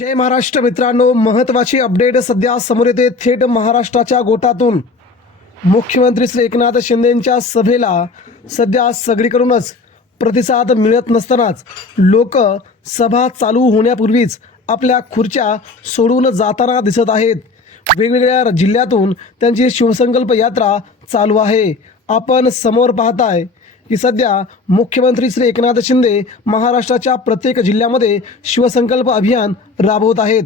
जय महाराष्ट्र मित्रांनो महत्वाची अपडेट सध्या समोर येते थेट महाराष्ट्राच्या गोटातून. मुख्यमंत्री श्री एकनाथ शिंदेंच्या सभेला सध्या सगळीकडूनच प्रतिसाद मिळत नसतानाच लोक सभा चालू होण्यापूर्वीच आपल्या खुर्च्या सोडून जाताना दिसत आहेत. वेगवेगळ्या जिल्ह्यातून त्यांची शिवसंकल्प यात्रा चालू आहे. आपण समोर पाहताय की सध्या मुख्यमंत्री श्री एकनाथ शिंदे महाराष्ट्राच्या प्रत्येक जिल्ह्यामध्ये शिवसंकल्प अभियान राबवत आहेत.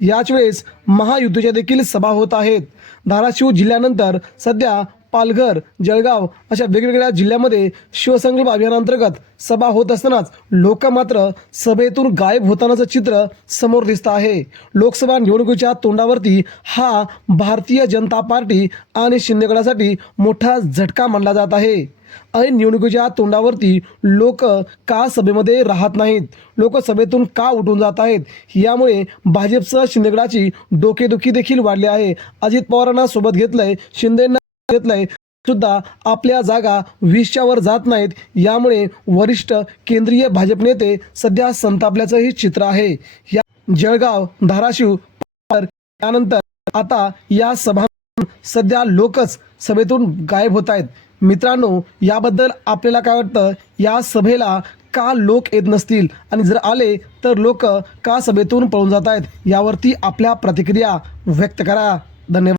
याच वेळेस महायुद्धच्या देखील सभा होत आहेत. धाराशिव जिल्ह्यानंतर सध्या पालघर जळगाव अशा वेगवेगळ्या जिल्ह्यामध्ये शिवसंकल्प अभियानांतर्गत सभा होत असतानाच लोक मात्र सभेतून गायब होतानाचं चित्र समोर दिसतं आहे. लोकसभा निवडणुकीच्या तोंडावरती हा भारतीय जनता पार्टी आणि शिंदेगडासाठी मोठा झटका मानला जात आहे. ऐन निवडणुकीच्या तोंडावरती लोक का सभेमध्ये राहत नाहीत? लोक सभेतून का उठून जात आहेत? यामुळे भाजपसह शिंदेगडाची डोकेदुखी देखील वाढली आहे. अजित पवारांना सोबत घेतलंय शिंदेंना घेतलंय सुद्धा आपल्या जागा वीसच्या वर जात नाहीत. यामुळे वरिष्ठ केंद्रीय भाजप नेते सध्या संतापल्याचंही चित्र आहे. या जळगाव धाराशिव त्यानंतर आता या सभा सध्या लोकच सभेतून गायब होत आहेत. मित्रांनो याबद्दल आपल्याला काय वाटतं? या सभेला का लोक येत नसतील? आणि जर आले तर लोक का सभेतून पळून जात आहेत? यावरती आपल्या प्रतिक्रिया व्यक्त करा. धन्यवाद.